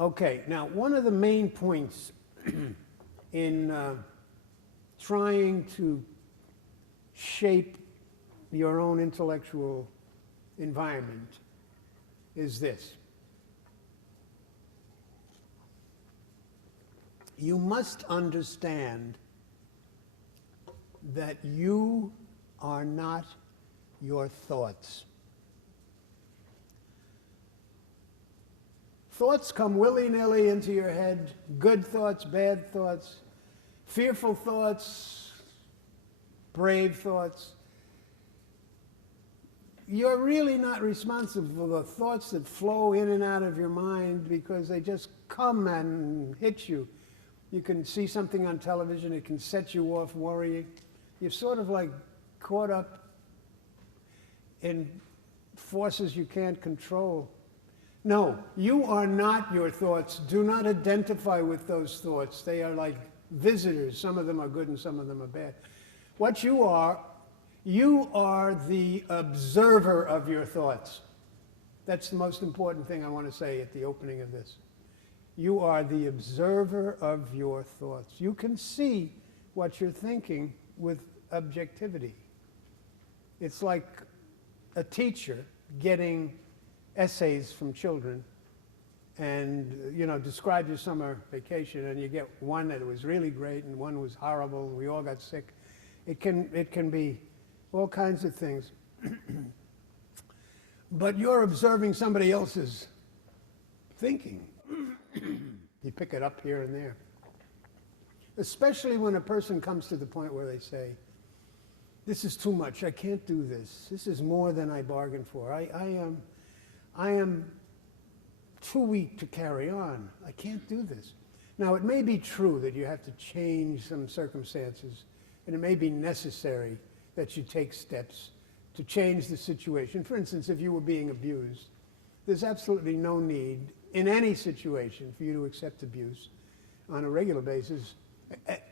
Okay, now one of the main points in trying to shape your own intellectual environment is this. You must understand that you are not your thoughts. Thoughts come willy-nilly into your head, good thoughts, bad thoughts, fearful thoughts, brave thoughts. You're really not responsible for the thoughts that flow in and out of your mind because they just come and hit you. You can see something on television, it can set you off worrying. You're sort of like caught up in forces you can't control. No, you are not your thoughts. Do not identify with those thoughts. They are like visitors. Some of them are good and some of them are bad. What you are the observer of your thoughts. That's the most important thing I want to say at the opening of this. You are the observer of your thoughts. You can see what you're thinking with objectivity. It's like a teacher getting essays from children and, describe your summer vacation, and you get one that was really great and one was horrible and we all got sick. It can be all kinds of things. But you're observing somebody else's thinking. You pick it up here and there. Especially when a person comes to the point where they say, this is too much, I can't do this. This is more than I bargained for. I am too weak to carry on. I can't do this. Now, it may be true that you have to change some circumstances, and it may be necessary that you take steps to change the situation. For instance, if you were being abused, there's absolutely no need in any situation for you to accept abuse on a regular basis.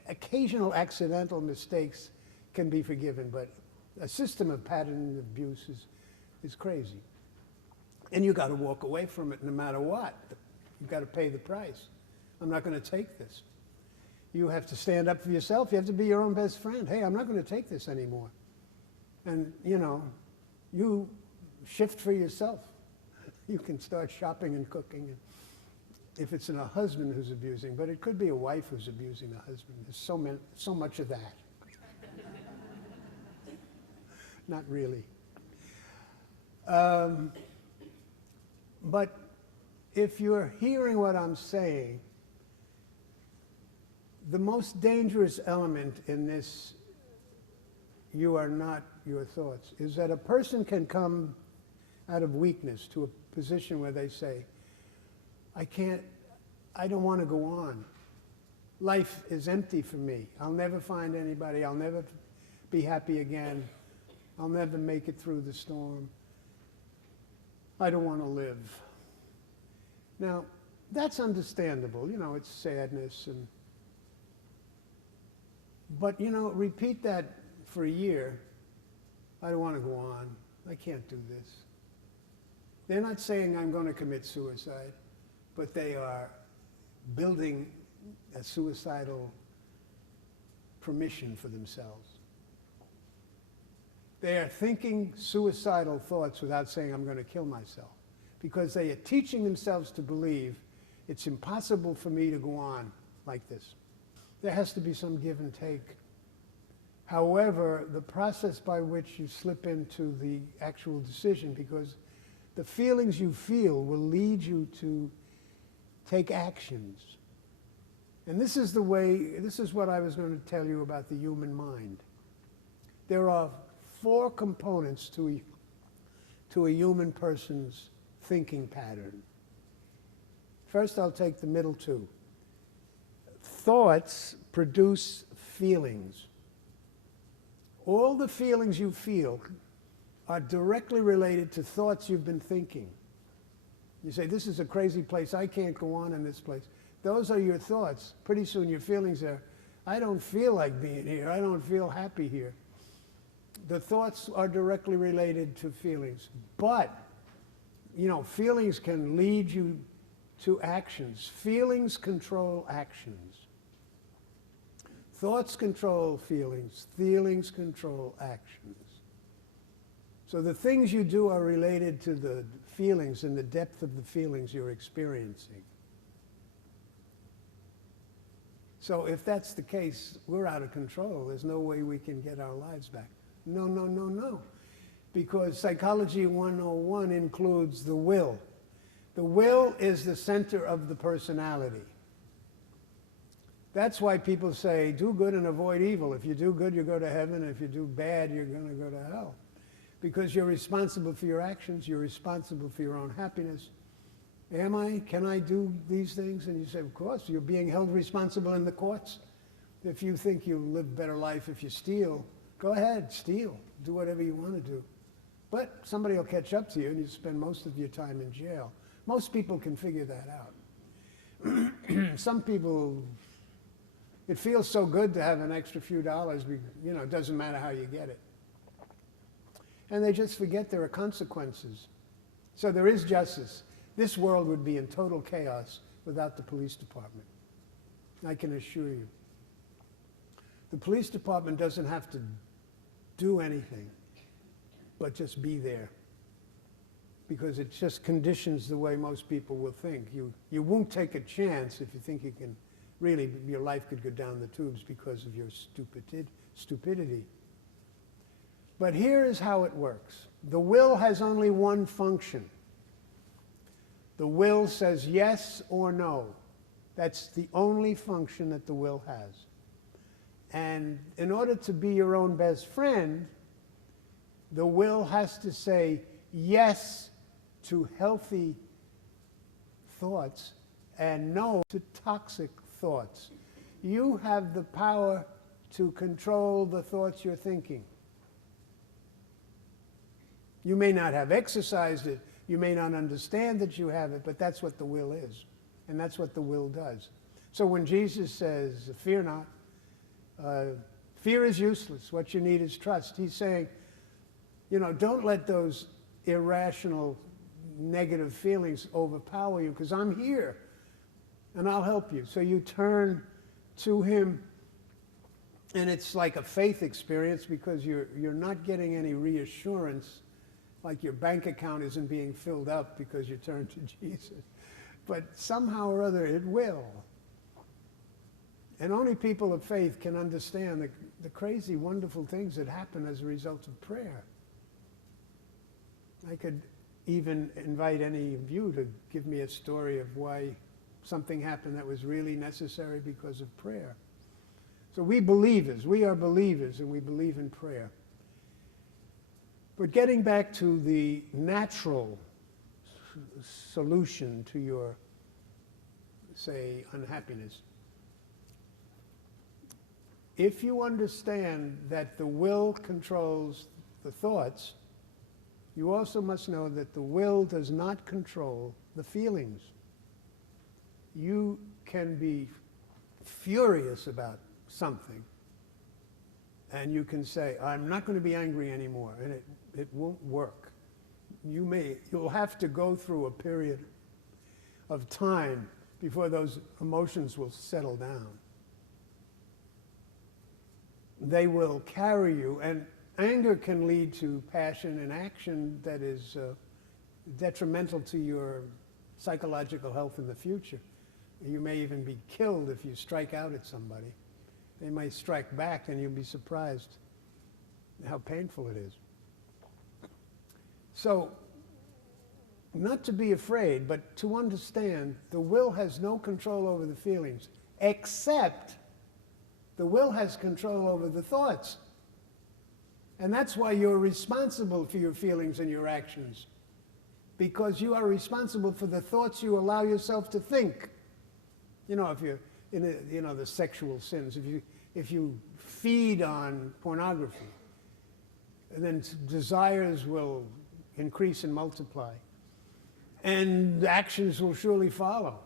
Occasional accidental mistakes can be forgiven, but a system of pattern abuse is crazy. And you got to walk away from it no matter what. You've got to pay the price. I'm not going to take this. You have to stand up for yourself. You have to be your own best friend. Hey, I'm not going to take this anymore. And, you shift for yourself. You can start shopping and cooking. If it's a husband who's abusing, but it could be a wife who's abusing a husband. There's so much of that. Not really. But if you're hearing what I'm saying, the most dangerous element in this, you are not your thoughts, is that a person can come out of weakness to a position where they say, I don't want to go on. Life is empty for me. I'll never find anybody. I'll never be happy again. I'll never make it through the storm. I don't want to live. Now, that's understandable. It's sadness. But, repeat that for a year. I don't want to go on. I can't do this. They're not saying I'm going to commit suicide, but they are building a suicidal permission for themselves. They are thinking suicidal thoughts without saying, I'm going to kill myself, because they are teaching themselves to believe it's impossible for me to go on like this. There has to be some give and take. However, the process by which you slip into the actual decision, because the feelings you feel will lead you to take actions. And this is what I was going to tell you about the human mind. There are 4 components to a human person's thinking pattern. First, I'll take the middle 2. Thoughts produce feelings. All the feelings you feel are directly related to thoughts you've been thinking. You say, this is a crazy place, I can't go on in this place. Those are your thoughts. Pretty soon your feelings are, I don't feel like being here, I don't feel happy here. The thoughts are directly related to feelings. But, feelings can lead you to actions. Feelings control actions. Thoughts control feelings. Feelings control actions. So the things you do are related to the feelings and the depth of the feelings you're experiencing. So if that's the case, we're out of control. There's no way we can get our lives back. No, no, no, no. Because Psychology 101 includes the will. The will is the center of the personality. That's why people say, do good and avoid evil. If you do good, you go to heaven. If you do bad, you're going to go to hell. Because you're responsible for your actions. You're responsible for your own happiness. Am I? Can I do these things? And you say, of course. You're being held responsible in the courts. If you think you live a better life if you steal, go ahead, steal. Do whatever you want to do. But somebody will catch up to you and you spend most of your time in jail. Most people can figure that out. Some people, it feels so good to have an extra few dollars, you know, it doesn't matter how you get it. And they just forget there are consequences. So there is justice. This world would be in total chaos without the police department. I can assure you. The police department doesn't have to do anything, but just be there. Because it just conditions the way most people will think. You won't take a chance if you think you can really, your life could go down the tubes because of your stupidity. But here is how it works. The will has only one function. The will says yes or no. That's the only function that the will has. And in order to be your own best friend, the will has to say yes to healthy thoughts and no to toxic thoughts. You have the power to control the thoughts you're thinking. You may not have exercised it, you may not understand that you have it, but that's what the will is. And that's what the will does. So when Jesus says, fear not, fear is useless, what you need is trust. He's saying, you know, don't let those irrational, negative feelings overpower you, because I'm here, and I'll help you. So you turn to him, and it's like a faith experience, because you're not getting any reassurance, like your bank account isn't being filled up because you turn to Jesus. But somehow or other, it will. And only people of faith can understand the crazy, wonderful things that happen as a result of prayer. I could even invite any of you to give me a story of why something happened that was really necessary because of prayer. So we are believers, and we believe in prayer. But getting back to the natural solution to your, say, unhappiness. If you understand that the will controls the thoughts, you also must know that the will does not control the feelings. You can be furious about something, and you can say, I'm not going to be angry anymore, and it won't work. You'll have to go through a period of time before those emotions will settle down. They will carry you, and anger can lead to passion and action that is detrimental to your psychological health in the future. You may even be killed if you strike out at somebody. They might strike back, and you'll be surprised how painful it is. So, not to be afraid, but to understand the will has no control over the feelings, except the will has control over the thoughts. And that's why you're responsible for your feelings and your actions, because you are responsible for the thoughts you allow yourself to think. You know, if you're in the sexual sins, if you feed on pornography, then desires will increase and multiply, and actions will surely follow.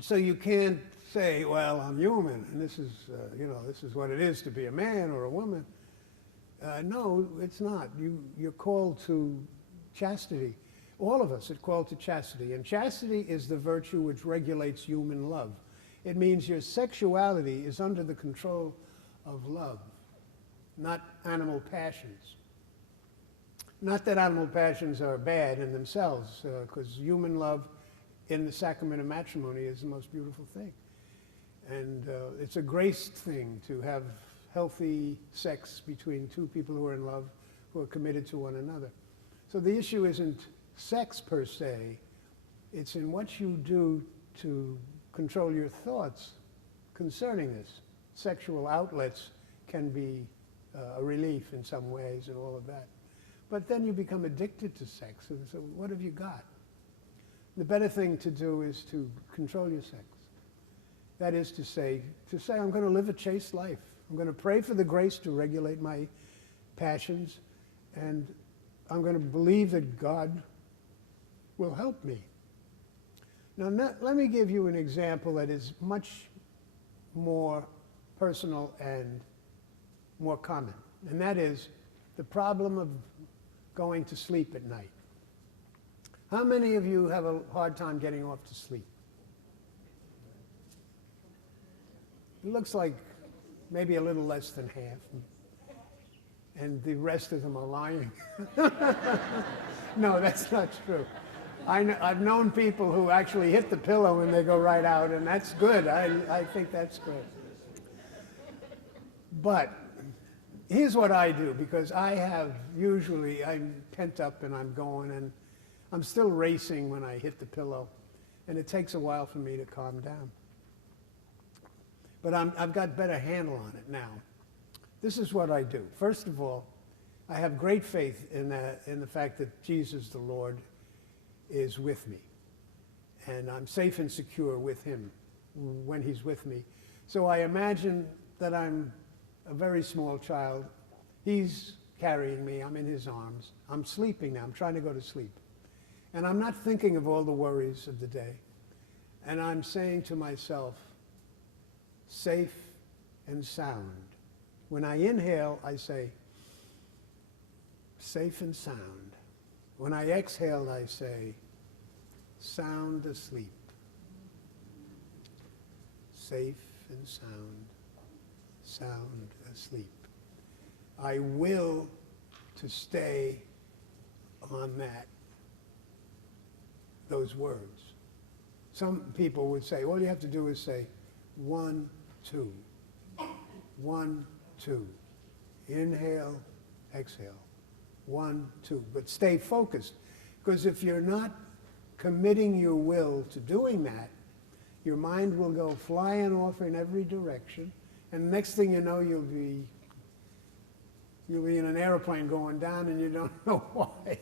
So you can't say, well, I'm human, and this is what it is to be a man or a woman. No, it's not. You're called to chastity. All of us are called to chastity, and chastity is the virtue which regulates human love. It means your sexuality is under the control of love, not animal passions. Not that animal passions are bad in themselves, because human love in the sacrament of matrimony is the most beautiful thing. And it's a graced thing to have healthy sex between two people who are in love, who are committed to one another. So the issue isn't sex per se, it's in what you do to control your thoughts concerning this. Sexual outlets can be a relief in some ways and all of that. But then you become addicted to sex, and so what have you got? The better thing to do is to control your sex. That is to say, I'm going to live a chaste life. I'm going to pray for the grace to regulate my passions, and I'm going to believe that God will help me. Now, let me give you an example that is much more personal and more common, and that is the problem of going to sleep at night. How many of you have a hard time getting off to sleep? It looks like maybe a little less than half, and the rest of them are lying. No, that's not true. I've known people who actually hit the pillow and they go right out, and that's good. I think that's good. But here's what I do, because I'm pent up and I'm going, and I'm still racing when I hit the pillow, and it takes a while for me to calm down. But I've got better handle on it now. This is what I do. First of all, I have great faith in the fact that Jesus the Lord is with me, and I'm safe and secure with him when he's with me. So I imagine that I'm a very small child. He's carrying me, I'm in his arms. I'm sleeping now, I'm trying to go to sleep. And I'm not thinking of all the worries of the day. And I'm saying to myself, safe and sound. When I inhale, I say, safe and sound. When I exhale, I say, sound asleep. Safe and sound, sound asleep. I will to stay on those words. Some people would say, all you have to do is say, 1, 2, 1, 2. Inhale, exhale. 1, 2. But stay focused, because if you're not committing your will to doing that, your mind will go flying off in every direction, and next thing you know, you'll be in an airplane going down and you don't know why.